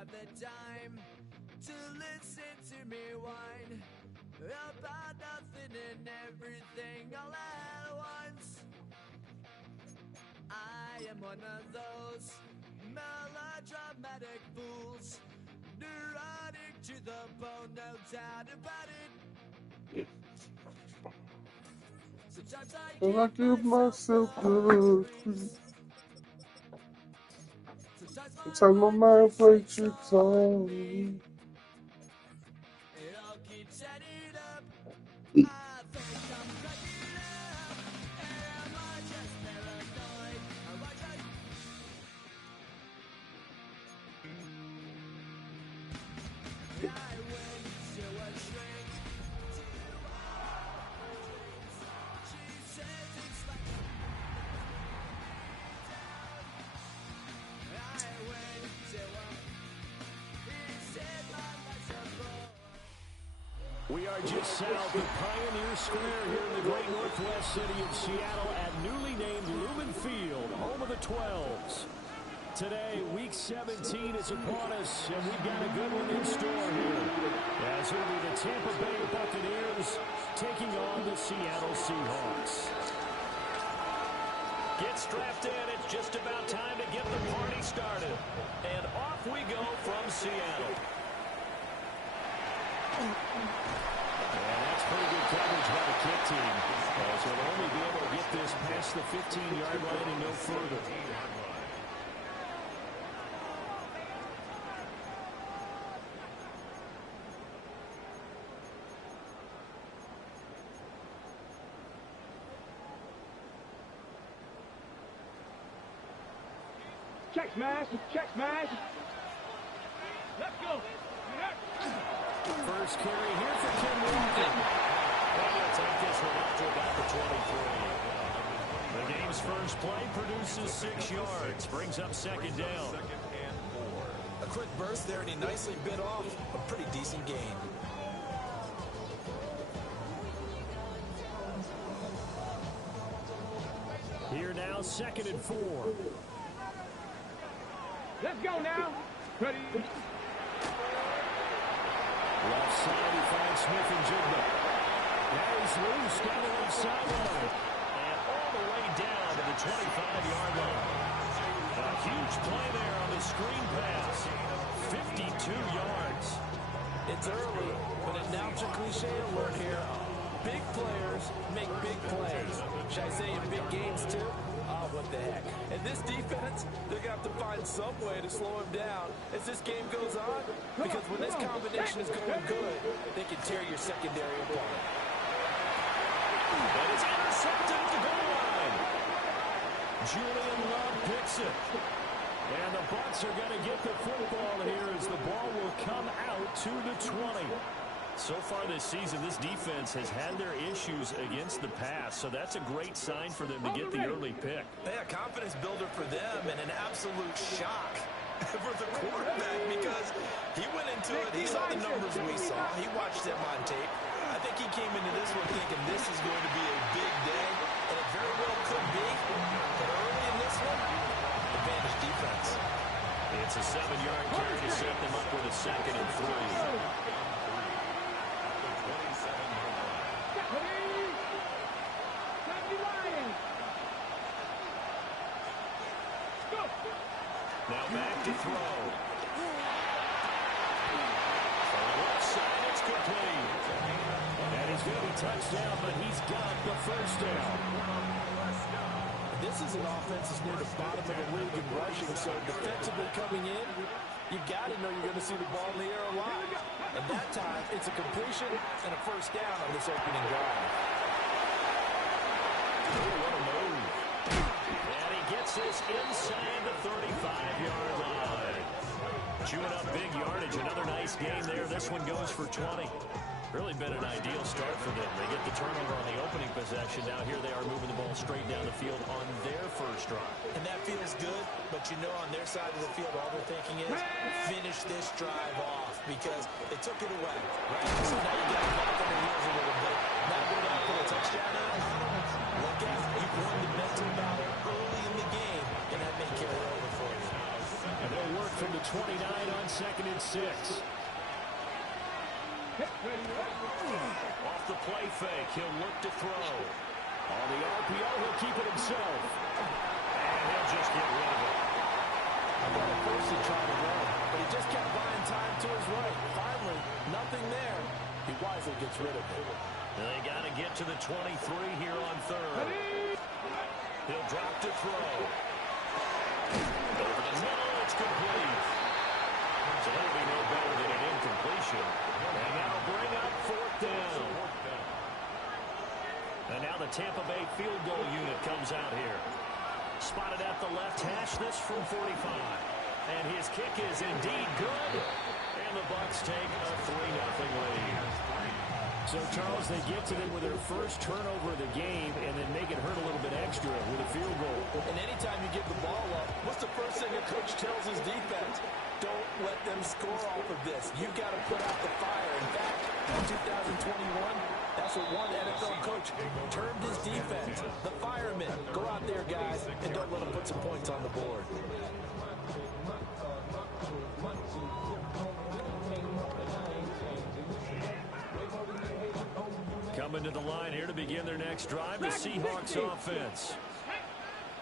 have the time to listen to me whine about nothing and everything all at once. I am one of those melodramatic fools, neurotic to the bone, no doubt about it. Sometimes I give myself the creep. Sometimes my mind plays tricks on me. It all keeps adding up. I think I'm cracking up. Am I just paranoid? Am I just... I went to a shrink to all her dreams. She says it's like I went to a... He said my life's a bore. We are just south of Pioneer Square here in the great northwest city of Seattle at newly named Lumen Field, home of the 12s. Today, Week 17 is upon us, and we've got a good one in store here. As it'll be the Tampa Bay Buccaneers taking on the Seattle Seahawks. Get strapped in. It's just about time to get the party started. And off we go from Seattle. And that's pretty good coverage by the kick team. As they'll only be able to get this past the 15-yard line and no further. Check smash, check smash. Let's go. First carry here for Ken Walker. Well, he'll take this one up to about the 23. The game's first play produces 6 yards. Brings up second down. A quick burst there, and he nicely bit off a pretty decent gain. Here now, 2nd and 4. Let's go now. Ready. Left side, he finds Smith and Jigba. Now he's loose down the left sideline. And all the way down to the 25-yard line. A huge play there on the screen pass. 52 yards. It's early, but announcer cliche alert here. Big players make big plays. Should I say in big games too? Oh, what the heck. And this defense, they're going to have to find some way to slow him down as this game goes on. Because when this combination is going good, they can tear your secondary apart. And it's intercepted at the goal line. Julian Love picks it. And the Bucs are going to get the football here as the ball will come out to the 20. So far this season, this defense has had their issues against the pass, so that's a great sign for them to get the early pick. Yeah, confidence builder for them and an absolute shock for the quarterback because he went into it. He saw the numbers we saw. He watched them on tape. I think he came into this one thinking this is going to be a big day, and it very well could be. But early in this one, advantage defense. It's a 7-yard carry to set them up with a 2nd and 3. Now back to throw. On the left side, it's complete. And he's going to be touchdown, but he's got the first down. This is an offense that's near the bottom of the league in rushing, so defensively coming in, you got to know you're going to see the ball in the air a lot. And that time, it's a completion and a first down on this opening drive. What a move. And he gets this inside the 35-yard line. Chewing up big yardage. Another nice game there. This one goes for 20. Really been an ideal start for them. They get the turnover on the opening possession. Now here they are moving the ball straight down the field on their first drive. And that feels good, but you know on their side of the field, all they're thinking is finish this drive off because they took it away, right? So now you got to back on the heels a little bit. Not go down for a touchdown in. Look out. You've won the mental battle early in the game, and that may carry over for you. And they'll work from the the 29 on 2nd and 6. Off the play fake, he'll look to throw. On the RPO, he'll keep it himself. And he'll just get rid of it. I thought at first he tried to run, but he just kept buying time to his right. Finally, nothing there. He wisely gets rid of it. They got to get to the 23 here on 3rd. He'll drop to throw. Over the middle, it's complete. So that'll be no better than an incompletion. And that'll bring up 4th down. And now the Tampa Bay field goal unit comes out here. Spotted at the left hash, this from 45. And his kick is indeed good. And the Bucs take a 3-0 lead. So, Charles, they get to them with their first turnover of the game and then make it hurt a little bit extra with a field goal. And anytime you give the ball up, what's the first thing a coach tells his defense? Don't let them score off of this. You've got to put out the fire. In fact, in 2021, that's what one NFL coach termed his defense. The firemen. Go out there, guys, and don't let them put some points on the board. Coming to the line here to begin their next drive, the Seahawks offense.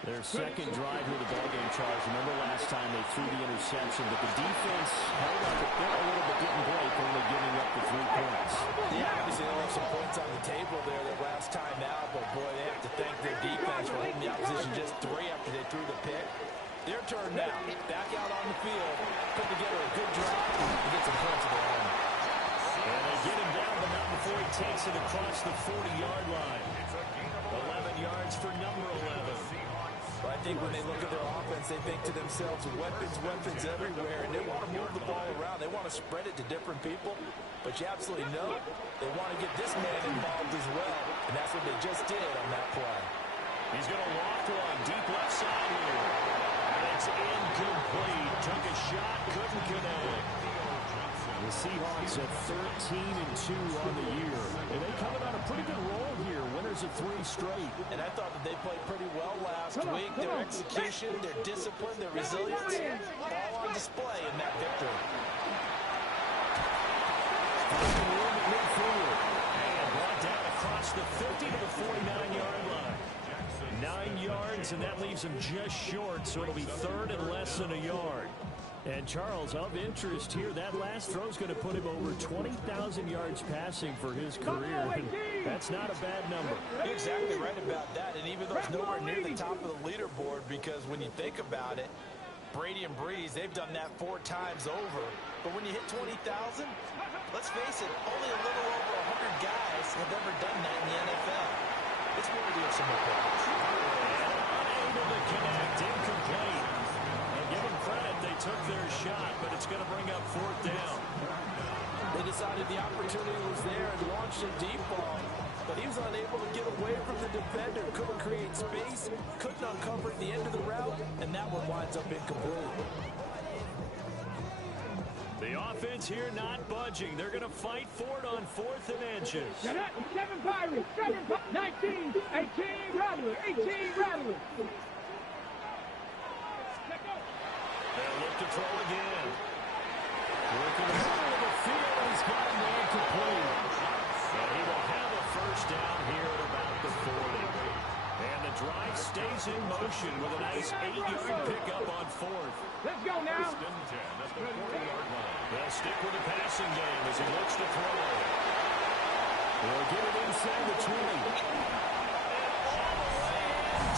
Their second drive here of the ballgame, Charles. Remember last time they threw the interception, but the defense held up a little bit, didn't break, only giving up the 3 points. Yeah, obviously they left some points on the table there that last time out, but boy, they have to thank their defense for holding the opposition just 3 after they threw the pick. Their turn now, back out on the field, put together a good drive, and get some points of their own. And they get him down, but not before he takes it across the 40-yard line. 11 yards for number 11. But I think when they look at their offense, they think to themselves, weapons everywhere, and they want to move the ball around. They want to spread it to different people, but you absolutely know they want to get this man involved as well, and that's what they just did on that play. He's going to loft one deep left side here. And it's incomplete. Took a shot, couldn't connect. The Seahawks at 13-2 on the year. And they coming on a pretty good roll here. Winners of 3 straight. And I thought that they played pretty well last week. Their execution, their discipline, their resilience, all on display in that victory. And brought down across the 50 to the 49-yard line. 9 yards, and that leaves him just short, so it'll be 3rd and less than a yard. And, Charles, of interest here, that last throw is going to put him over 20,000 yards passing for his career. And that's not a bad number. You're exactly right about that. And even though it's nowhere near the top of the leaderboard, because when you think about it, Brady and Breeze, they've done that 4 times over. But when you hit 20,000, let's face it, only a little over 100 guys have ever done that in the NFL. It's worthy of some applause. Unable to connect, incomplete. Give them credit, they took their shot, but it's going to bring up 4th down. They decided the opportunity was there and launched a deep ball, but he was unable to get away from the defender, couldn't create space, couldn't uncover at the end of the route, and that one winds up incomplete. The offense here not budging. They're going to fight for it on 4th and inches. 7 Pirates, 19, 18 Rattler, 18 Rattler. They'll look to throw again. Working the middle of the field, he's got him there complete. And he will have a 1st down here at about the 40. And the drive stays in motion with a nice 8-yard pickup on 4th. Let's go now. They'll stick with the passing game as he looks to throw. They'll get it inside the 20.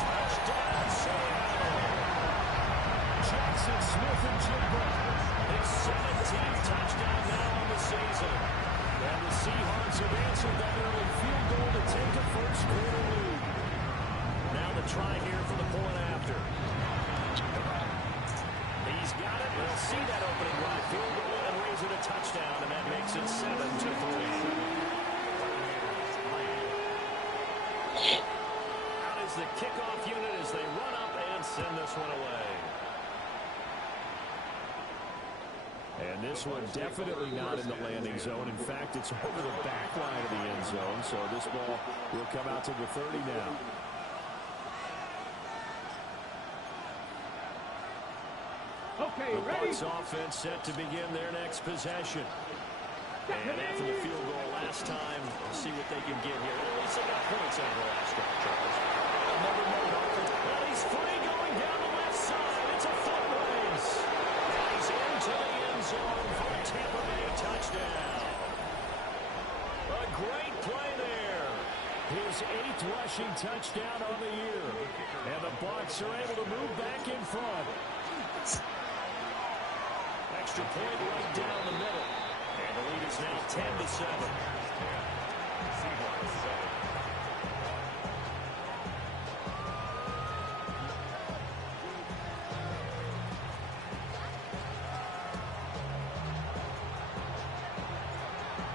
Touchdown, Seattle. Jackson Smith and Jigba. His 17th touchdown now on the season. And the Seahawks have answered that early field goal to take a first-quarter lead. Now the try here for the point after. He's got it. We'll see that opening drive field goal and raise it a touchdown, and that makes it 7-3. Out is the kickoff unit as they run up and send this one away. And this one definitely not in the landing zone. In fact, it's over the back line of the end zone. So this ball will come out to the 30 now. Okay, The ready? Bucs offense set to begin their next possession. And after the field goal last time, we'll see what they can get here. At least they got points out of the last drive, Charles. Well, he's free going down the left side. It's a foot race. And he's into the end zone for a Tampa Bay touchdown. A great play there. His 8th rushing touchdown on the year. And the Bucs are able to move back in front. Extra point right down the middle. And the lead is now 10-7.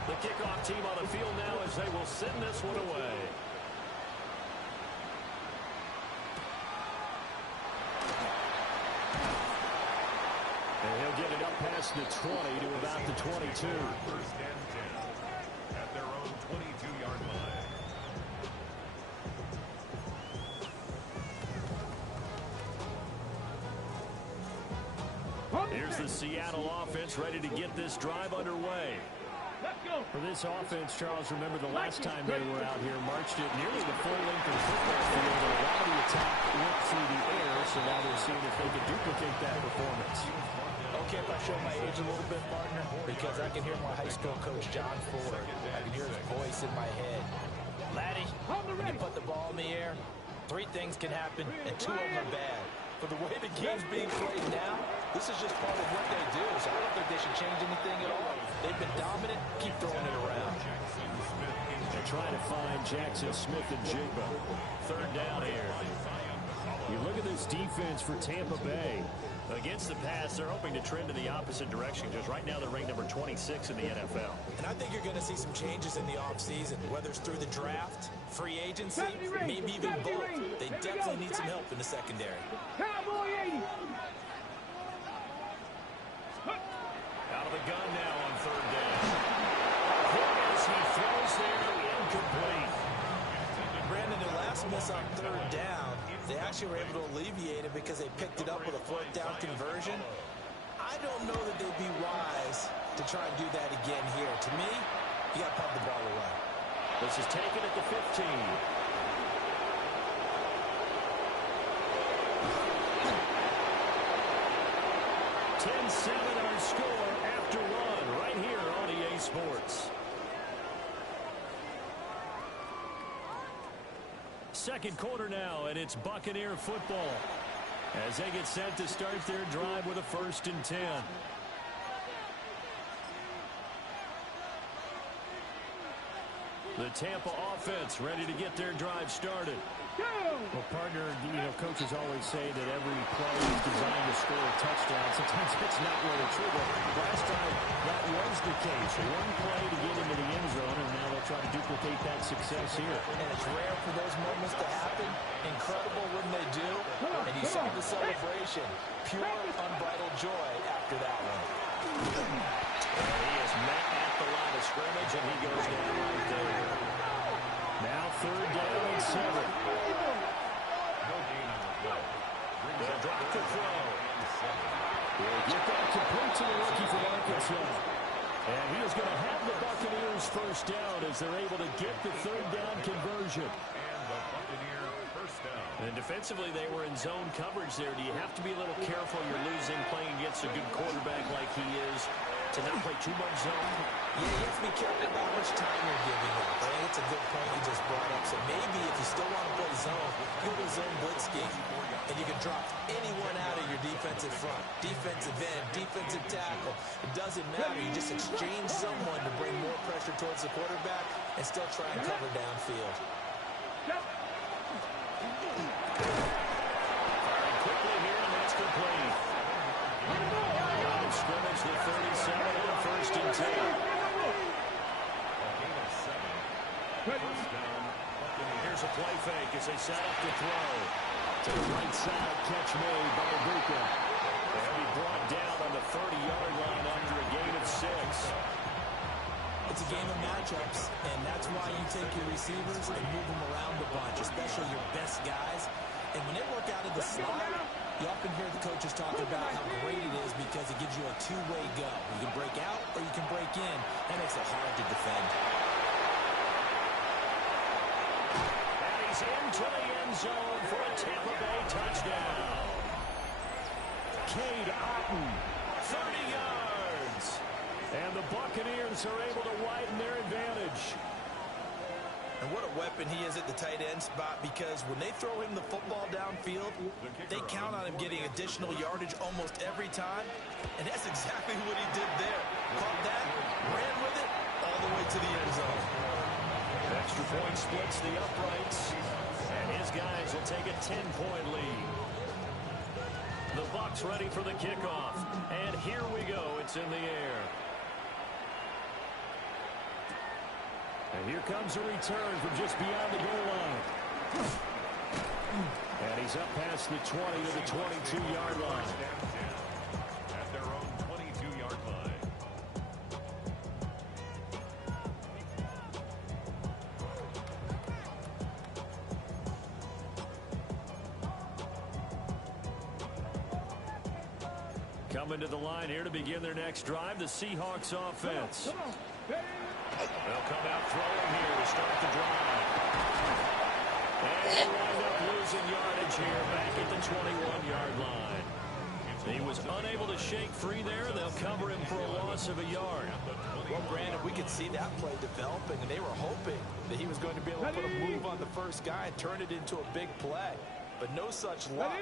The kickoff team on the field now as they will send this one away. And he'll get it up past the 20 to about the 22. First and 10 at their own 22-yard line. Here's the Seattle offense ready to get this drive underway. Let's go. For this offense, Charles, remember the last time they were out here, marched it nearly the full length of the football field, and a lot of the attack went through the air, so now they're seeing if they can duplicate that performance. Okay, if I show my age a little bit, partner, because I can hear my high school coach, John Ford. I can hear his voice in my head. Laddie, when you put the ball in the air, 3 things can happen, and 2 of them are bad. For the way the game's being played now, this is just part of what they do, so I don't think they should change anything at all. They've been dominant. Keep throwing it around. They're trying to find Jackson Smith and Jigba. 3rd down here. You look at this defense for Tampa Bay. Against the pass, they're hoping to trend in the opposite direction because right now they're ranked number 26 in the NFL. And I think you're going to see some changes in the offseason, whether it's through the draft, free agency, maybe even both. They definitely need some help in the secondary. Cowboy 80. Out of the gun now on 3rd down. As he throws there, incomplete. Brandon, their last miss on 3rd down, they actually were able to alleviate it because they picked it up with a 4th down conversion. I don't know that they'd be wise to try and do that again here. To me, you got to pump the ball away. This is taken at the 15. Our score after 1 right here on EA Sports. Second quarter now, and it's Buccaneer football as they get set to start their drive with a 1st and 10. The Tampa offense ready to get their drive started. Well, partner, coaches always say that every play is designed to score a touchdown. Sometimes it's not really true, but last time that was the case. One play to get into the end zone, and now they'll try to duplicate that success here. And it's rare for those moments to happen. Incredible when they do. And you saw the celebration. Pure, unbridled joy after that one. And he is met at the line of scrimmage, and he goes down right there. Now 3rd down and 7. They'll drop the throw. He'll get that complete to the rookie from Arkansas. And he is going to have the Buccaneers 1st down as they're able to get the 3rd down conversion. And the Buccaneer first down. And defensively, they were in zone coverage there. Do you have to be a little careful? You're losing, playing against a good quarterback like he is, to not play too much zone? Yeah, you have to be careful about how much time you're giving up. I think it's a good point you just brought up. So maybe if you still want to play zone, go to zone blitz scheme. And you can drop anyone out of your defensive front. Defensive end, defensive tackle. It doesn't matter. You just exchange someone to bring more pressure towards the quarterback and still try and cover downfield. Firing quickly here, and that's complete. Line of scrimmage, the 37 on 1st and 10. Here's a play fake as they set up to throw. To the right side, catch made by Ibuka. They'll be brought down on the 30-yard line after a gain of 6. It's a game of matchups, and that's why you take your receivers and move them around a bunch, especially your best guys. And when they work out of the slot, You often hear the coaches talk about how great it is because it gives you a two-way go. You can break out or you can break in. That makes it hard to defend. And he's into the end zone for a Tampa Bay touchdown. Cade Otton. 30 yards. And the Buccaneers are able to widen their advantage. And what a weapon he is at the tight end spot, because when they throw him the football downfield, they count on him getting additional yardage almost every time. And that's exactly what he did there. Caught that, ran with it, all the way to the end zone. Extra point splits the uprights. And his guys will take a 10-point lead. The Bucs ready for the kickoff. And here we go. It's in the air. And here comes a return from just beyond the goal line. And he's up past the 20 to the 22-yard line. At their own 22-yard line. Coming to the line here to begin their next drive, the Seahawks offense. They'll come out throwing here to start the drive. And they wind up losing yardage here back at the 21-yard line. He was unable to shake free there. They'll cover him for a loss of a yard. Well, Brandon, we could see that play developing, and they were hoping that he was going to be able to put a move on the first guy and turn it into a big play. But no such luck.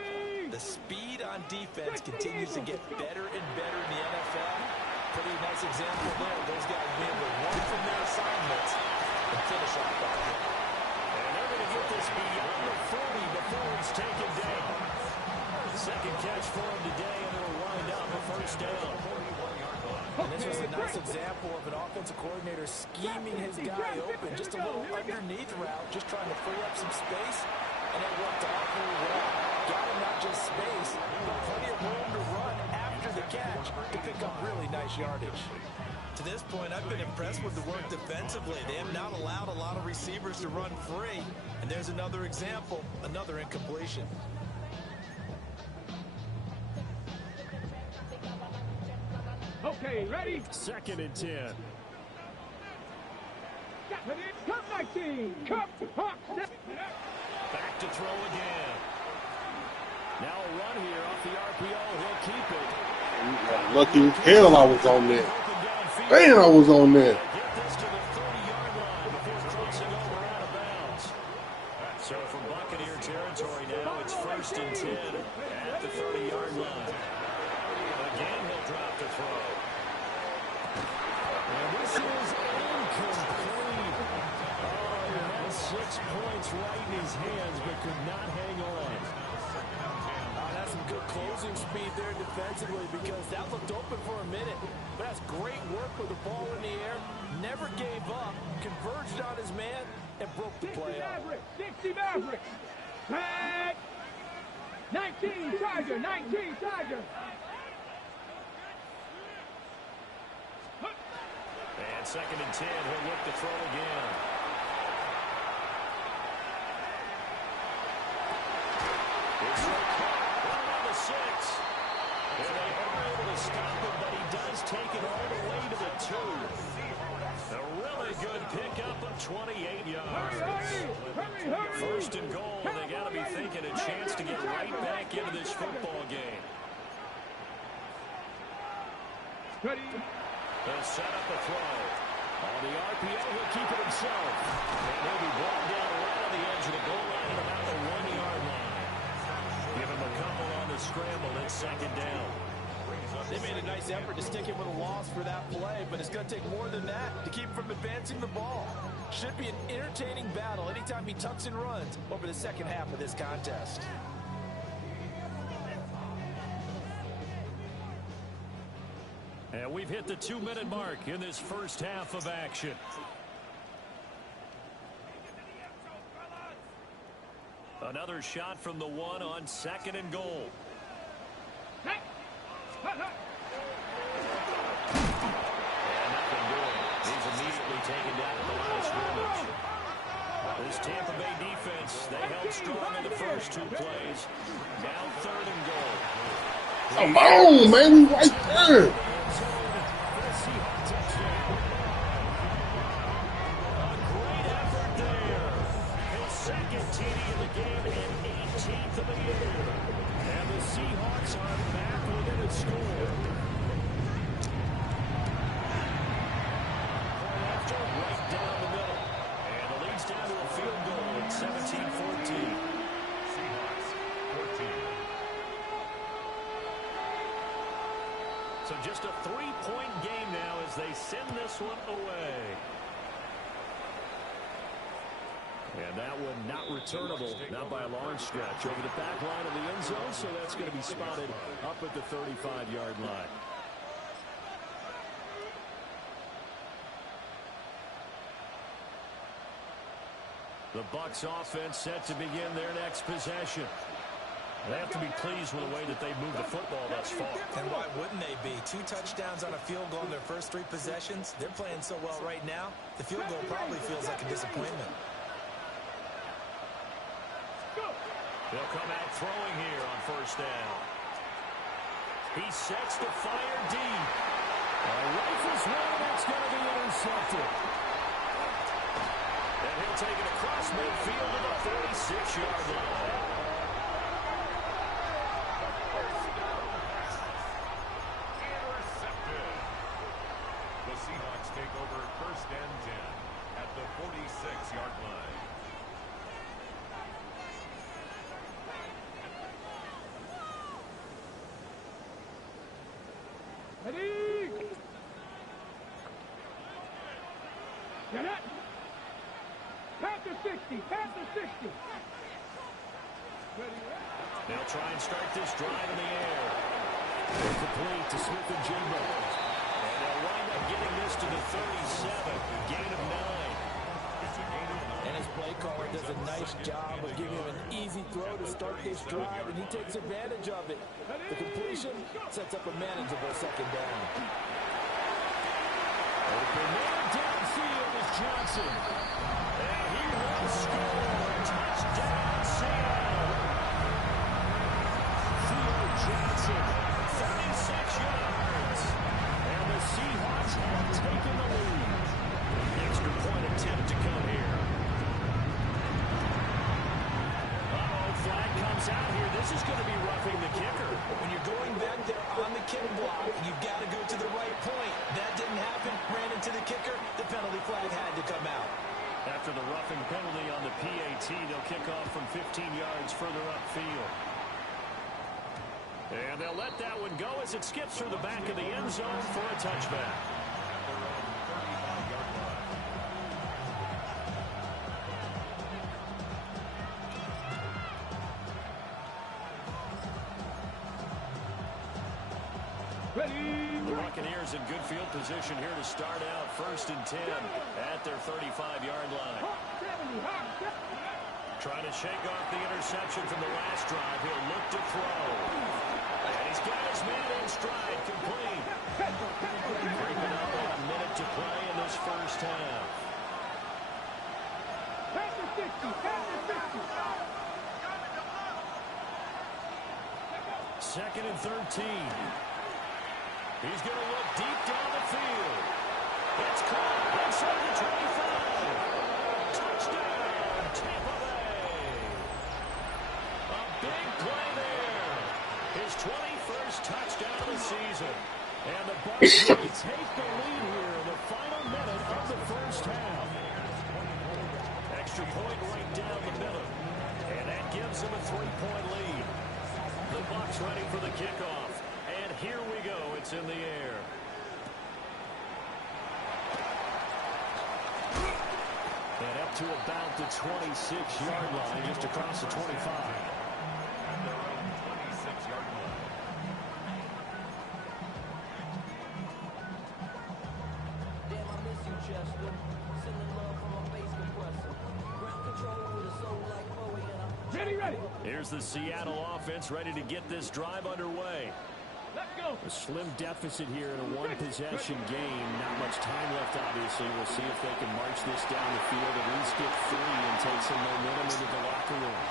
The speed on defense continues to get better and better in the NFL. Pretty nice example there. Those guys being able to run from their assignments and finish off that play. And they're going to get this beyond the 40 before he's taken down. Second catch for him today, and it'll wind up a first down. And this was a nice example of an offensive coordinator scheming his guy open. Just a little underneath route, just trying to free up some space. And it worked awfully well. Got him not just space, but plenty of room to run after the catch to pick up really nice yardage. To this point, I've been impressed with the work defensively. They have not allowed a lot of receivers to run free. And there's another example, another incompletion. Okay, ready? 2nd and 10. Come, my team! Come, Hawks! Back to throw again. Now a run here off the RPO. He'll keep it. Lucky as hell I was on there. Man, I was on there. Get this to the 30-yard line before crossing over out of bounds. So from Buccaneer territory now, it's 1st and 10 at the 30-yard line. Again, he'll drop the throw. And this is incomplete. Oh, he had 6 points right in his hands, but could not hang on. That's some good closing speed there defensively, because that looked open for a minute. But that's great work with the ball in the air. Never gave up. Converged on his man and broke the play up. 60 Mavericks! Tag! 19 Tiger! 19 Tiger! And 2nd and 10, he'll look to throw again. It's right on the 6. And they are able to stop him, but he does take it all the way to the 2. A really good pickup of 28 yards. Hurry! 1st and goal, and they got to be thinking a chance to get right back into this football game. Ready? They'll set up a throw. On the RPO, he'll keep it himself. And he'll be brought down right on the edge of the goal line at about the 1-yard line. Give him a couple on the scramble. It's 2nd down. They made a nice effort to stick him with a loss for that play, but it's going to take more than that to keep him from advancing the ball. Should be an entertaining battle anytime he tucks and runs over the second half of this contest. And we've hit the 2-minute mark in this first half of action. Another shot from the 1 on 2nd and goal. Hey! And nothing doing. He's immediately taken down at the line of scrimmage. This Tampa Bay defense, they held strong in the first 2 plays. Now 3rd and goal. Come on, man. We right there. Second TD in the game and 18th of the year. And the Seahawks are back within a score. Point after, right down the middle. And the lead's down to a field goal at 17-14. Seahawks, 14. So just a 3-point game now as they send this one away. And that one not returnable, not by a long stretch. Over the back line of the end zone, so that's going to be spotted up at the 35-yard line. The Bucs offense set to begin their next possession. They have to be pleased with the way that they've moved the football thus far. And why wouldn't they be? 2 touchdowns on a field goal in their first 3 possessions. They're playing so well right now, the field goal probably feels like a disappointment. They'll come out throwing here on first down. He sets the fire deep. Rifles one, that's going to be intercepted. And he'll take it across midfield to the 46-yard line. Intercepted. The Seahawks take over first and 10 at the 46-yard line. Ready? Get it? Panther 60, Panther 60. Ready? They'll try and start this drive in the air. Complete to Smith and Jimbo. And they'll wind up getting this to the 37. Gain of 9. And his play caller does a nice job of giving him an easy throw to start this drive, and he takes advantage of it. The completion sets up a manageable second down. Open there downfield is Johnson. And he will score. Touchdown, Seattle. Theo Johnson, 36 yards. And the Seahawks have taken the lead. Extra point attempt to come here. Flag comes out here. This is going to be roughing the kicker. When you're going back there on the kick block, you've got to go to the right point. That didn't happen. Ran into the kicker. The penalty flag had to come out. After the roughing penalty on the PAT, they'll kick off from 15 yards further upfield. And they'll let that one go as it skips through the back of the end zone for a touchback. The Buccaneers in good field position here to start out first and 10 at their 35-yard line. Trying to shake off the interception from the last drive. He'll look to throw. And he's got his man in stride, complete. Creeping up on a minute to play in this first half. Second and 13. He's going to look deep down the field. It's caught inside the 25. Touchdown, Tampa Bay. A big play there. His 21st touchdown of the season. And the Bucs really take the lead here in the final minute of the first half. Extra point right down the middle. And that gives them a 3-point lead. The Bucs ready for the kickoff. And here we go. It's in the air. And up to about the 26-yard line, just across the 25. At their own 26-yard line. Damn, I miss you, Chester. Sending love from a bass compressor. Ground control with a soul like Bowie and I'm Ready. Here's the Seattle offense ready to get this drive underway. Let's go. A slim deficit here in a one-possession game. Not much time left, obviously. We'll see if they can march this down the field, at least get 3 and take some momentum into the locker room.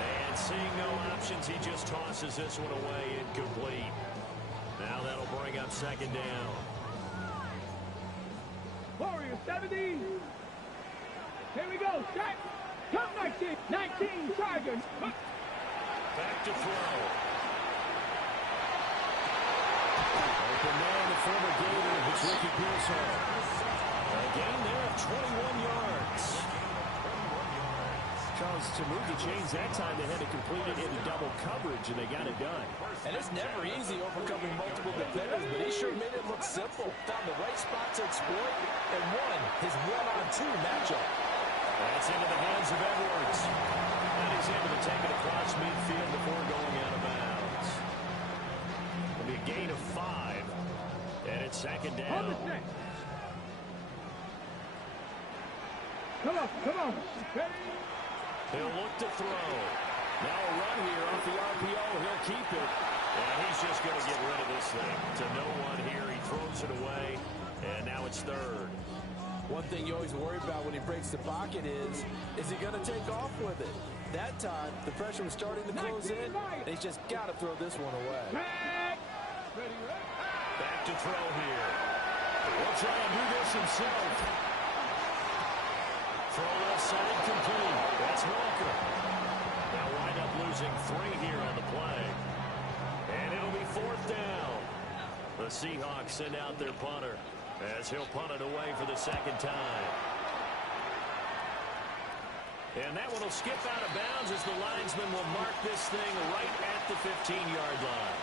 And seeing no options, he just tosses this one away, incomplete. Now that'll bring up second down. Warriors 70. Here we go. Set. Come 19. 19 Tigers. Back to throw. Open man, the former Gator. It's Ricky Pearsall. A gain there of 21 yards. Charles, to move the chains that time, they had to complete it into double coverage, and they got it done. And it's never easy overcoming multiple defenders, but he sure made it look simple. Found the right spot to exploit and won his one-on-two matchup. That's into the hands of Edwards. And he's able to take it across midfield before going out of bounds. It'll be a gain of 5. And it's second down. Come on, come on. Ready? He'll look to throw. Now a run here off the RPO. He'll keep it. And he's just going to get rid of this thing. To no one here. He throws it away. And now it's third. One thing you always worry about when he breaks the pocket is he going to take off with it? That time, the pressure was starting to close in, and he's just got to throw this one away. Back to throw here. He'll try and do this himself. Throw left side complete. That's Walker. They'll wind up losing 3 here on the play. And it'll be fourth down. The Seahawks send out their punter as he'll punt it away for the second time. And that one will skip out of bounds as the linesman will mark this thing right at the 15-yard line.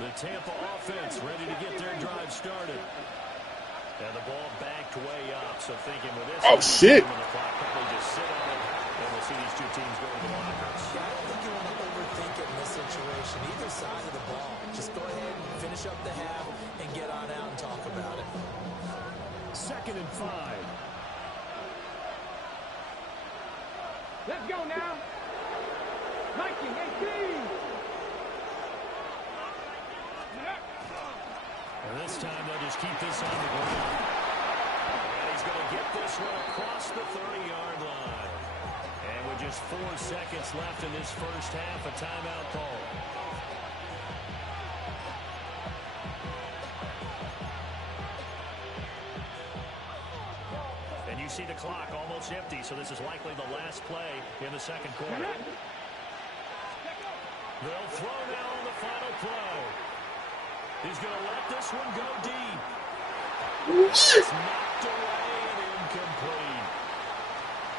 The Tampa offense ready to get their drive started. And the ball backed way up, so thinking with this... Oh, shit. On the clock, probably just sit on it, and we'll see these two teams go to the lockers. Yeah, I don't think you want to overthink it in this situation. Either side of the ball. Just go ahead and finish up the half and get on out and talk about it. 2nd and 5. Let's go now. 19-18. And this time they'll just keep this on the ground. And he's going to get this one across the 30-yard line. And with just 4 seconds left in this first half, a timeout call. And you see the clock almost empty, so this is likely the last play in the second quarter. They'll throw now on the final play. He's going to let this one go deep. It's knocked away and incomplete.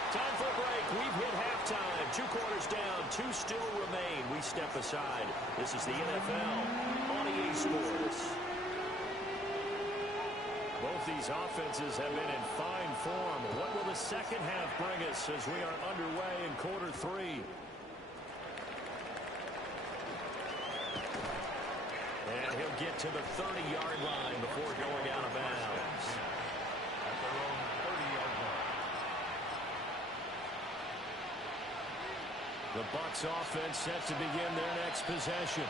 Time for a break. We've hit halftime. 2 quarters down. 2 still remain. We step aside. This is the NFL on EA Sports. Both these offenses have been in fine form. What will the second half bring us as we are underway in quarter 3? And he'll get to the 30-yard line before going out of bounds. At their own 30-yard line. The Bucs offense set to begin their next possession.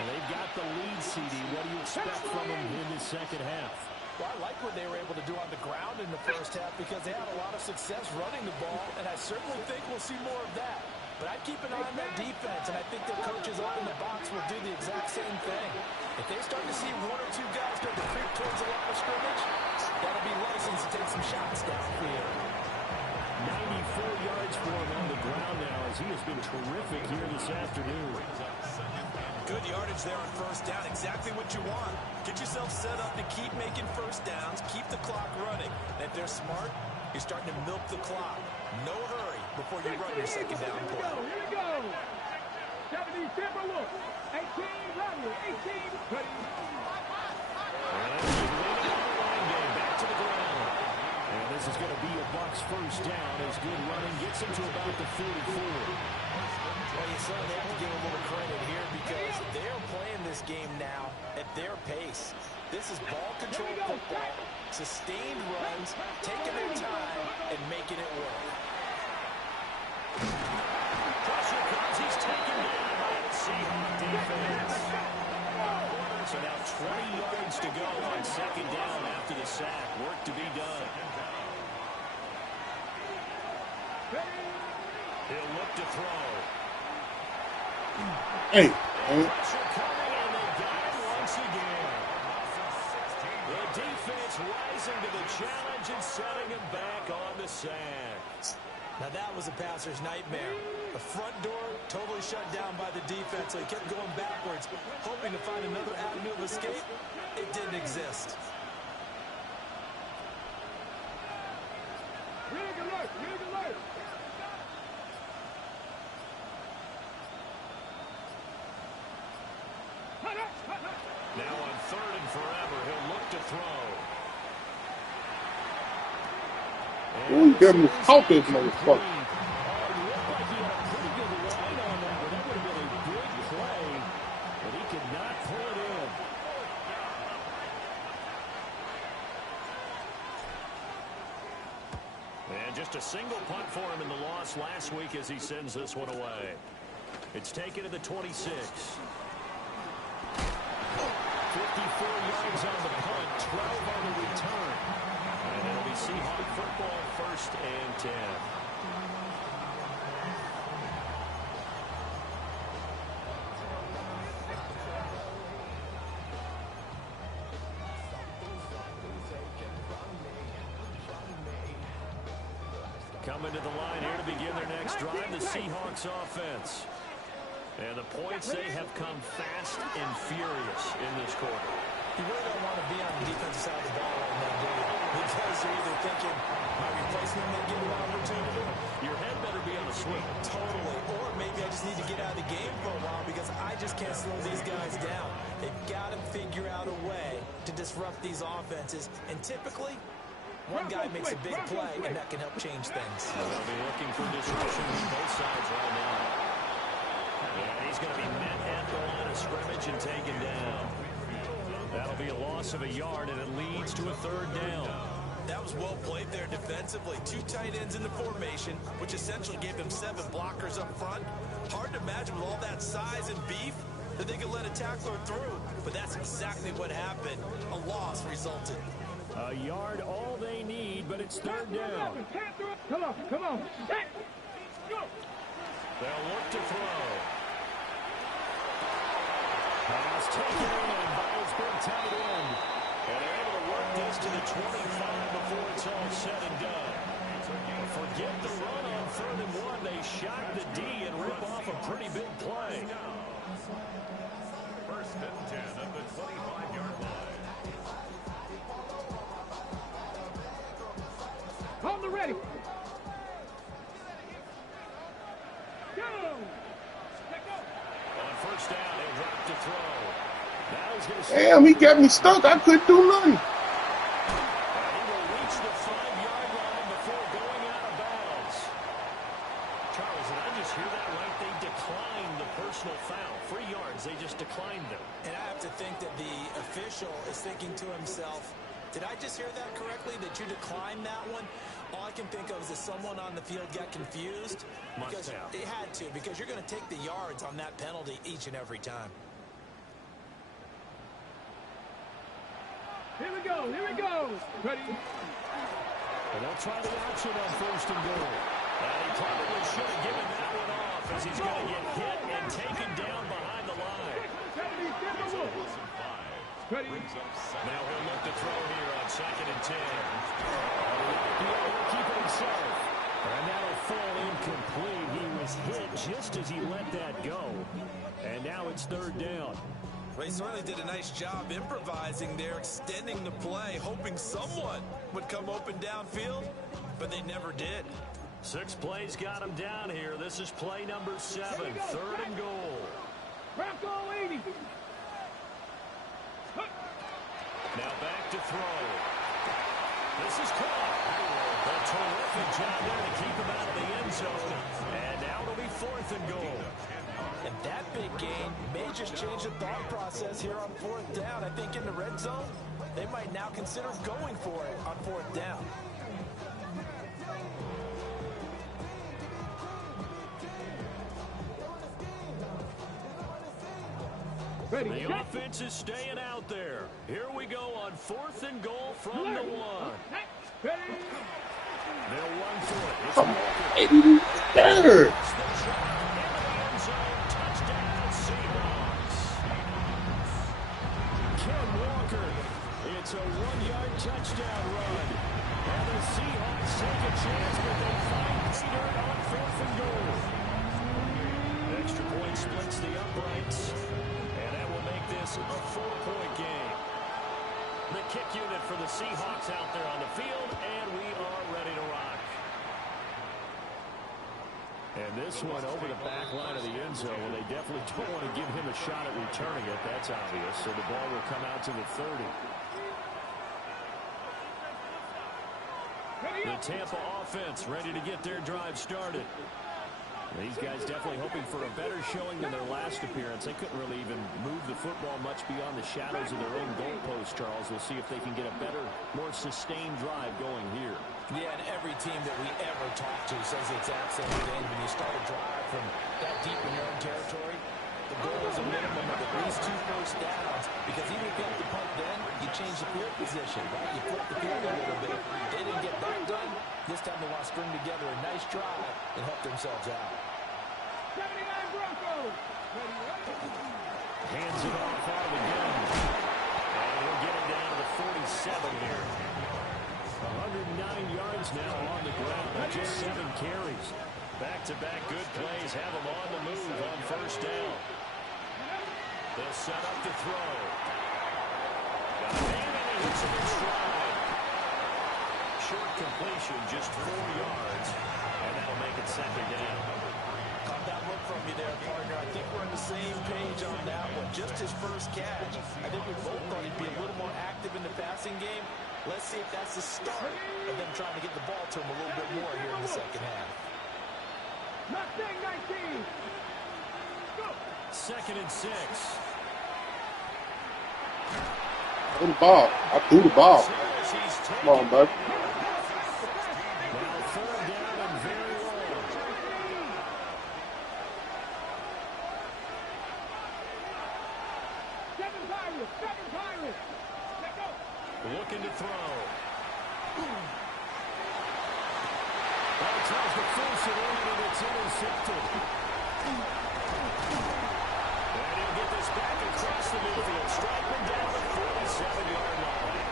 And they've got the lead, CD. What do you expect from them in the second half? Well, I like what they were able to do on the ground in the first half because they had a lot of success running the ball, and I certainly think we'll see more of that. But I'd keep an eye on that defense, and I think their coaches up in the box will do the exact same thing. If they start to see 1 or 2 guys start to creep towards the line of scrimmage, that'll be license to take some shots downfield. 94 yards for him on the ground now as he has been terrific here this afternoon. Good yardage there on first down. Exactly what you want. Get yourself set up to keep making first downs, keep the clock running. And if they're smart, you're starting to milk the clock. No hurry before you run your second down play. Here we go. 70, simple look. 18, run. 18, ready. Back to the ground. And this is going to be a Bucs first down as good running gets him to about the 44. Well, you certainly have to give them a little credit here because they're playing this game now at their pace. This is ball control football, sustained runs, taking their time, and making it work. Pressure comes. He's taken down by the Seahawks defense. So now 20 yards to go on second be done. He'll look to throw. Hey. Pressure coming, and they got him once again. The defense rising to the challenge and setting him back on the sack. Now that was a passer's nightmare. The front door totally shut down by the defense, so he kept going backwards, hoping to find another avenue of escape. It didn't exist. Rig alert! Rig alert! Now on 3rd and forever, he'll look to throw. Ooh, you got me caught this motherfucker. And just a single punt for him in the loss last week as he sends this one away. It's taken to the 26. 54 yards on the punt, 12 on the return. And it'll be Seahawk football, 1st and 10. Coming to the line here to begin their next drive, the Seahawks offense. And the points, they have come fast and furious in this quarter. You really don't want to be on the defensive side of the ball right now, do you? Because you're either thinking, am I replacing them and get an opportunity? Your head better be on a swivel. Totally. Or maybe I just need to get out of the game for a while because I just can't slow these guys down. They've got to figure out a way to disrupt these offenses. And typically, one guy makes a big play, and that can help change things. They'll be looking for disruption on both sides right now. And he's going to be met at the line of scrimmage and taken down. That'll be a loss of a yard, and it leads to a 3rd down. That was well played there defensively. 2 tight ends in the formation, which essentially gave them 7 blockers up front. Hard to imagine with all that size and beef that they could let a tackler through. But that's exactly what happened. A loss resulted. A yard all they need, but it's 3rd down. Come on, come on. Set. Go. They'll look to throw. Pass taken in by his big tight end. And they're able to work this to the 25 before it's all said and done. Forget the run on 3rd and 1. They shot the D and rip off a pretty big play. 1st and 10 at the 25-yard line. On the ready. Go. Let go. On 1st down, they'll drop to throw. Now he's going to... Damn, he got me stuck. I couldn't do nothing. He will reach the 5-yard line before going out of bounds. Charles, did I just hear that right? They declined the personal foul. 3 yards, they just declined them. And I have to think that the official is thinking to himself, did I just hear that correctly, that you declined that one? All I can think of is that someone on the field got confused. Must have. It had to, because you're going to take the yards on that penalty each and every time. Here we go. Here we go. Ready. And they'll try the option on 1st and goal. And he probably should have given that one off as he's going to get hit and taken down behind the line. Ready. Now he'll look to throw here on 2nd and 10. He'll be able to keep it himself. And that'll fall incomplete. He was hit just as he let that go. And now it's 3rd down. Well, he certainly did a nice job improvising there, extending the play, hoping someone would come open downfield, but they never did. 6 plays got him down here. This is play number 7, 3rd and goal. Bronco 80. Now back to throw. This is caught. A terrific job there to keep him out of the end zone. And now it'll be 4th and goal. And that big gain may just change the thought process here on 4th down. I think in the red zone, they might now consider going for it on 4th down. Ready. The offense is staying out there. Here we go on 4th and goal from the 1. Come on, baby. Better. It's a 1-yard touchdown run. And the Seahawks take a chance, but they find pay dirt on 4th and goal. Extra point splits the uprights. And that will make this a 4-point game. The kick unit for the Seahawks out there on the field, and we are ready to rock. And this one over the back line of the end zone. Well, they definitely don't want to give him a shot at returning it. That's obvious. So the ball will come out to the 30. The Tampa offense ready to get their drive started. These guys definitely hoping for a better showing than their last appearance. They couldn't really even move the football much beyond the shadows of their own goalpost, Charles. We'll see if they can get a better, more sustained drive going here. Yeah, and every team that we ever talk to says it's absolute end. When you start a drive from that deep in your own territory, the goal is a minimum of at least 2 first downs, because even if you have to punt then, you change the field position, right? You flip the field a little bit. They didn't get that done. This time they want to string together a nice drive and help themselves out. 79 Broncos. Hands it off out of the gun. And we'll get it down to the 47 here. 109 yards now on the ground, but just 7 carries. Back-to-back good plays have them on the move on first down. They'll set up to throw. Got a man and he hits it in stride. Short completion, just 4 yards, and that'll make it 2nd down. Caught that look from you there, partner. I think we're on the same page on that one. Just his first catch. I think we both thought he'd be a little more active in the passing game. Let's see if that's the start of them trying to get the ball to him a little bit more here in the second half. Mustang 19. Go. 2nd and 6. Throw the ball. I threw the ball. Come on, bud. Now 3rd down and very long. 7 Pirates. 7 Pirates. Let's go. Looking to throw. Well, tries to force it in, and it's intercepted. And he'll get this back across the midfield, striking down the 47-yard line.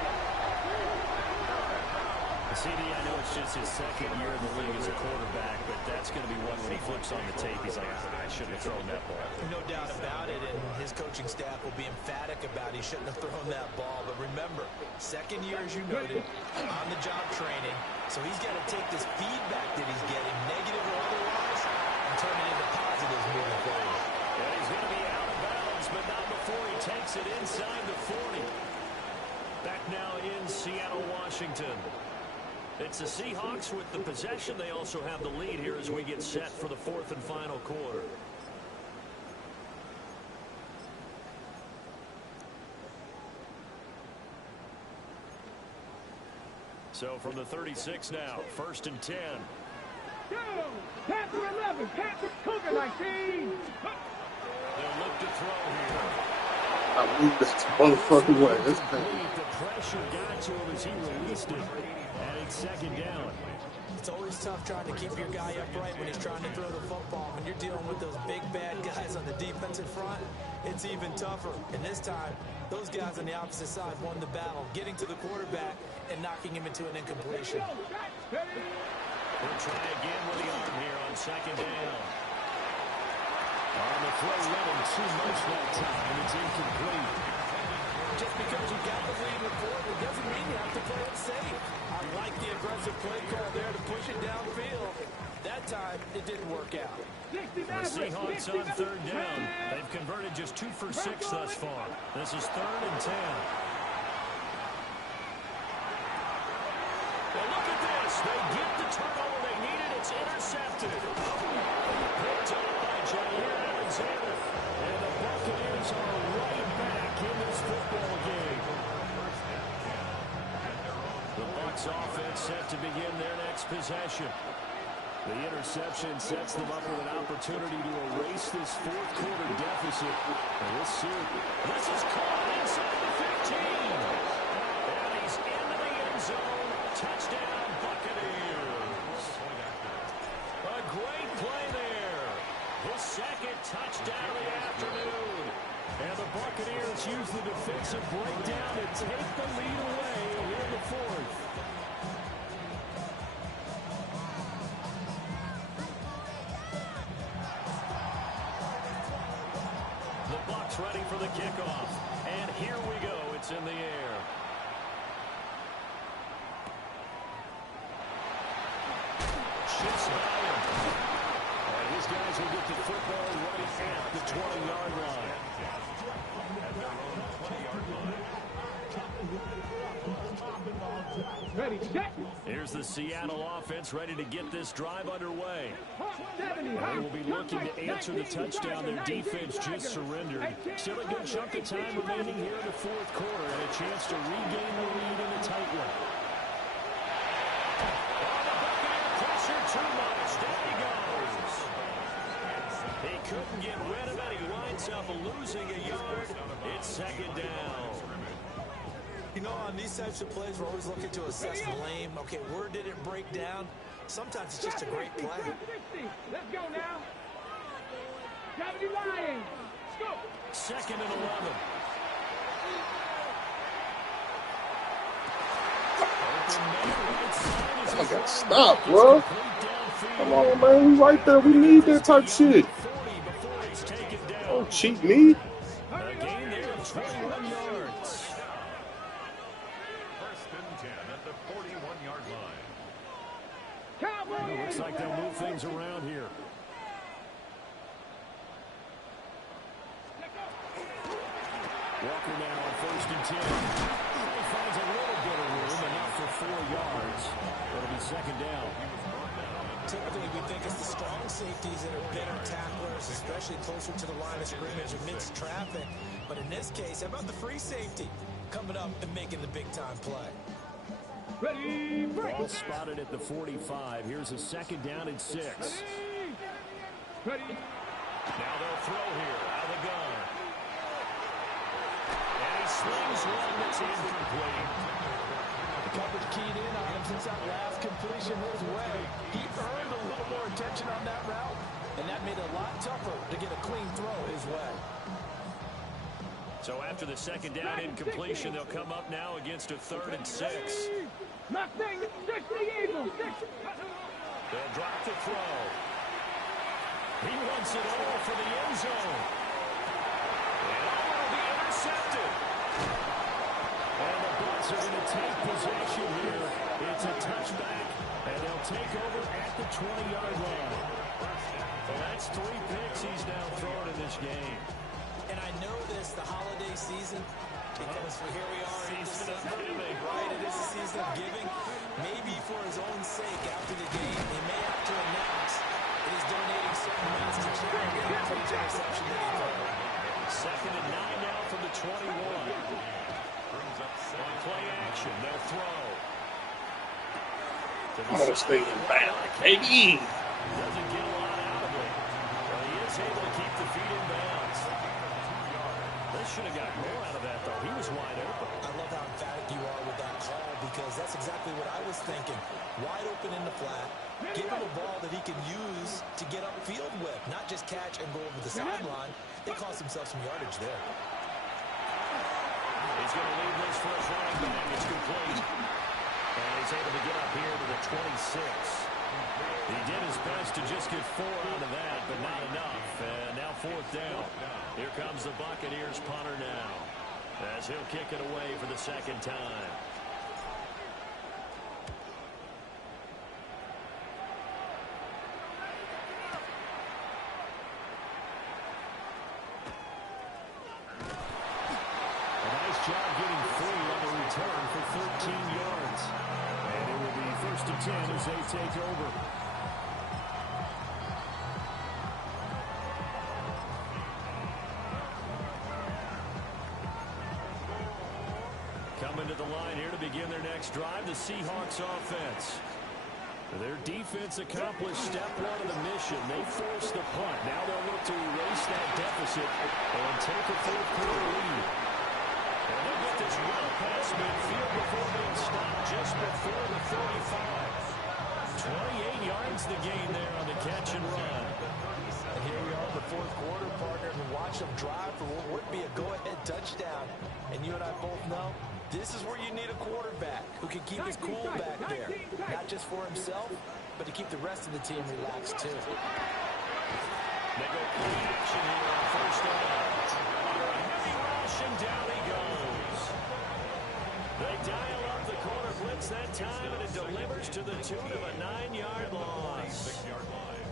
CD, I know it's just his 2nd year in the league as a quarterback, but that's going to be one when he flips on the tape. He's like, I shouldn't have thrown that ball. No doubt about it, and his coaching staff will be emphatic about he shouldn't have thrown that ball. But remember, 2nd year, as you noted, on-the-job training. So he's got to take this feedback that he's getting, negative or otherwise, and turn it into positives moving forward. And he's going to be out of bounds, but not before he takes it inside the 40. Back now in Seattle, Washington. It's the Seahawks with the possession. They also have the lead here as we get set for the 4th and final quarter. So from the 36 now, 1st and 10. Go. Panther 11. Panther Cougar 19. They'll look to throw here. I moved this motherfucking way. This thing. The pressure got to him as he released it. And it's 2nd down. It's always tough trying to keep your guy upright when he's trying to throw the football. When you're dealing with those big, bad guys on the defensive front, it's even tougher. And this time, those guys on the opposite side won the battle, getting to the quarterback and knocking him into an incompletion. We'll try again with the arm here on 2nd down. On the throw, running too much that time. It's incomplete. Just because you got the lead report, it doesn't mean you have to play it safe. I like the aggressive play call there to push it downfield. That time, it didn't work out. The Seahawks on 3rd down. They've converted just 2 for 6 thus far. This is 3rd and 10. Well, look at this. They get the turnover they needed. It's intercepted. Picked up by Jair Alexander. And the Buccaneers are right back in this football game. The Bucs offense set to begin their next possession. The interception sets them up with an opportunity to erase this 4th quarter deficit. And we'll see. This is caught inside the 15. And he's into the end zone. Touchdown, Buccaneers. play there. The second touchdown of the afternoon. And the Buccaneers use the defensive breakdown to take the lead away here in the fourth. The Bucs ready for the kickoff. And here we go. It's in the air. Shifts higher. And these guys will get the football right at the 20-yard line. Ready, set. Here's the Seattle offense ready to get this drive underway. 70, They will be looking to answer the touchdown their defense just surrendered. Still a good chunk of time remaining here in the fourth quarter and a chance to regain the lead in a tight one. Pressure too much. There he goes. He couldn't get rid of it. He winds up losing a yard. It's second down. You know, on these types of plays, we're always looking to assess blame. Okay, where did it break down? Sometimes it's just a great play. 60. Let's go now. 70 Lions. Let's go. Second and 11. I got stopped, bro. Come on, man. We right there. We need that type shit. Don't cheat me. A gain there of 21 yards. First and 10 at the 41-yard line. Cowboys. Looks like they'll move things around here. Walker now on first and 10. He finds a little bit of room, enough for 4 yards. It'll be second down. Typically, we think it's the strong safeties that are better tacklers, especially closer to the line of scrimmage amidst traffic. But in this case, how about the free safety coming up and making the big-time play? Ready, break. Ball spotted at the 45. Here's a second down and 6. Ready. Now they'll throw here out of the gun. And he slings one that's incomplete. The coverage keyed in on him since that last completion his way. He earned a little more attention on that route, and that made it a lot tougher to get a clean throw his way. So after the second down incompletion, they'll come up now against a 3rd and 6. Nothing. 60 Eagles. They'll drop the throw. He wants it all for the end zone. And all will be intercepted. And the Bucs are going to take possession here. It's a touchback, and they'll take over at the 20-yard line. Well, that's 3 picks he's now thrown in this game. And I know this, the holiday season, because here we are in Season of December, giving. right? It is a season of giving. Maybe for his own sake after the game, he may have to announce that he's donating certain amounts to charity after each interception that he throws. Second and 9 now from the 21. On play action, they'll throw. I'm gonna stay in bounds, baby. Doesn't get a lot out of it. But he is able to keep the feet in bounds. They should have got more out of that, though. He was wide open. I love how emphatic you are with that call because that's exactly what I was thinking. Wide open in the flat. Give him a ball that he can use to get upfield with, not just catch and go over the sideline. They cost themselves some yardage there. He's going to leave this for his running back. It's complete. And he's able to get up here to the 26. He did his best to just get 4 out of that, but not enough. And now 4th down. Here comes the Buccaneers punter now, as he'll kick it away for the second time. A nice job getting free on the return for 13 yards. And it will be 1st and 10 as they take over. Coming to the line here to begin their next drive, the Seahawks offense. Their defense accomplished step 1 of the mission. They forced the punt. Now they'll look to erase that deficit and take a 4th quarter lead. And they'll get this run past midfield before being stopped just before the 35. 28 yards the gain there on the catch catch and run. And here we are in the fourth quarter, partner, and watch them drive for what would be a go-ahead touchdown. And you and I both know this is where you need a quarterback who can keep his cool back there, not just for himself, but to keep the rest of the team relaxed too. They go play action here on first down. Under a heavy rush, and down he goes. They dial up the corner blitz that time, and it delivers to the tune of a 9-yard loss. 6-yard line.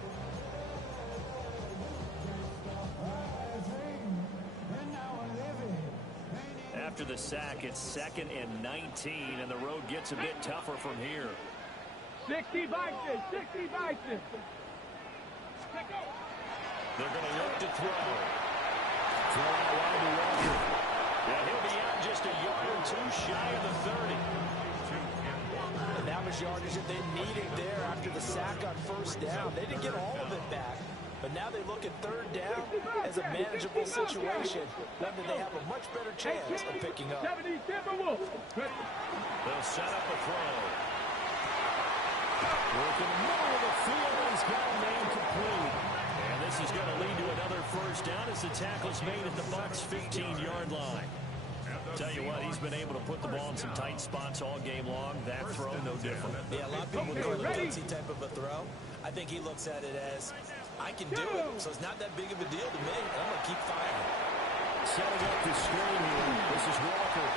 After the sack, it's 2nd and 19, and the road gets a bit tougher from here. 60 Vikings, 60 Vikings. They're going to look to throw. Throw out wide to Walker. Yeah, he'll be out just a yard or two shy of the 30. And that was yardage that they needed there after the sack on first down. They didn't get all of it back, but now they look at third down as a manageable situation, one that they have a much better chance of picking up. They'll set up a throw. Working the middle of the field, he's got a man complete. And this is going to lead to another first down as the tackle's made at the Bucs' 15-yard line. Tell you what, he's been able to put the ball in some tight spots all game long. That throw, no different. Yeah, a lot of people would call it a gutsy type of a throw. I think he looks at it as, I can do it, so it's not that big of a deal to me, and I'm going to keep firing. Setting up the screen here. This is Walker.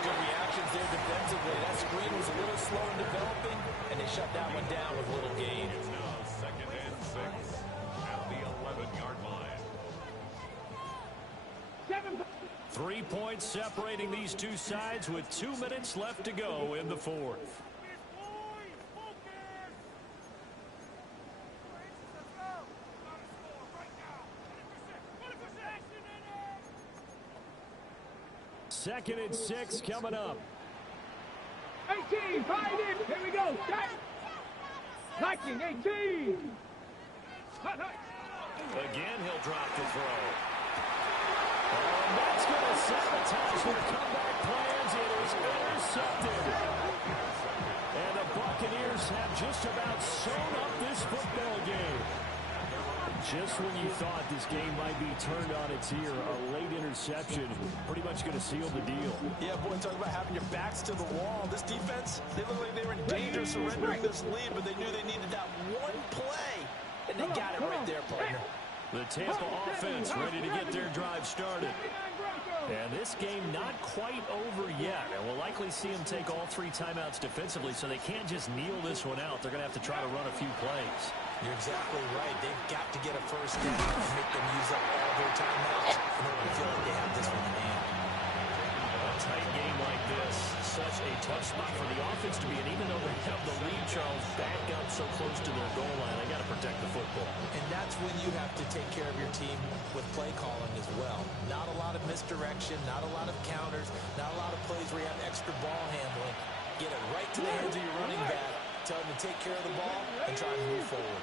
Good reactions there defensively. That screen was a little slow in developing, and they shut that one down with a little gain. It's now 2nd and 6 at the 11-yard line. 3 points separating these two sides with 2 minutes left to go in the fourth. Second and 6 coming up. 18, find it. Here we go. Viking, 18. Again, he'll drop the throw. And that's going to sabotage their comeback plans. It is intercepted. And the Buccaneers have just about sewn up this football game. Just when you thought this game might be turned on its ear, a late interception pretty much going to seal the deal. Yeah, boy, talk about having your backs to the wall. This defense, they look like they were in danger of surrendering this lead, but they knew they needed that one play, and they got it right there, partner. The Tampa offense ready to get their drive started. And this game not quite over yet. And we'll likely see them take all 3 timeouts defensively, so they can't just kneel this one out. They're going to have to try to run a few plays. You're exactly right. They've got to get a first down and make them use up all their timeouts in order to feel like they have this one in hand. A tight game like this, such a tough spot for the offense to be in. Even though they have the lead, Charles, back up so close to their goal line, they got to protect the football. And that's when you have to take care of your team with play calling as well. Not a lot of misdirection, not a lot of counters, not a lot of plays where you have extra ball handling. Get it right to the hands of your running back. Tell him to take care of the ball and try to move forward.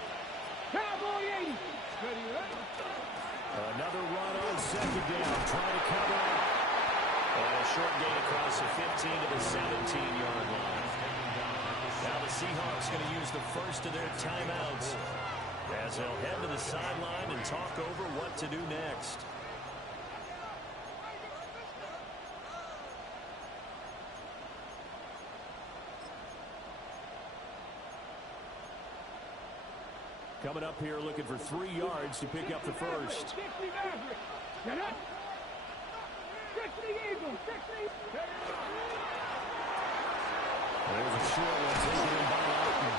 Cowboy 80. Another run on second down, trying to cover up. And a short gain across the 15 to the 17-yard line. Now the Seahawks going to use the first of their timeouts as they'll head to the sideline and talk over what to do next. Coming up here looking for 3 yards to pick up the first. 60 Maverick. Get up. 60 Eagles. 60. There's a short one taken in by Alton.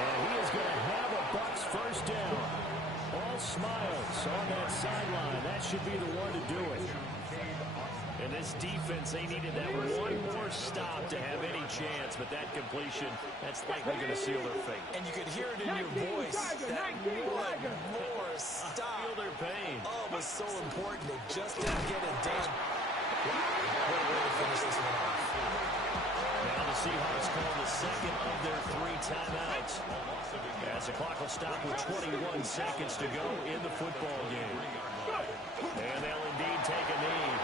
And he is going to have a Bucs first down. All smiles on that sideline. That should be the one to do it. And this defense, they needed that one more stop to have any chance, but that completion, that's likely going to seal their fate. And you could hear it in your voice, that one more stop. Feel their pain. Oh, it was so important. They just didn't get it done. What a way to finish this one off. Now the Seahawks call the second of their 3 timeouts. As the clock will stop with 21 seconds to go in the football game. And they'll indeed take a knee.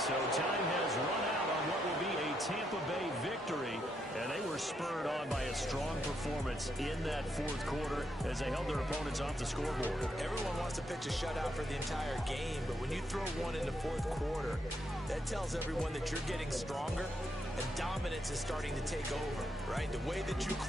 So time has run out on what will be a Tampa Bay victory, and they were spurred on by a strong performance performance in that fourth quarter as they held their opponents off the scoreboard. Everyone wants to pitch a shutout for the entire game, but when you throw one in the fourth quarter, that tells everyone that you're getting stronger and dominance is starting to take over, right? The way that you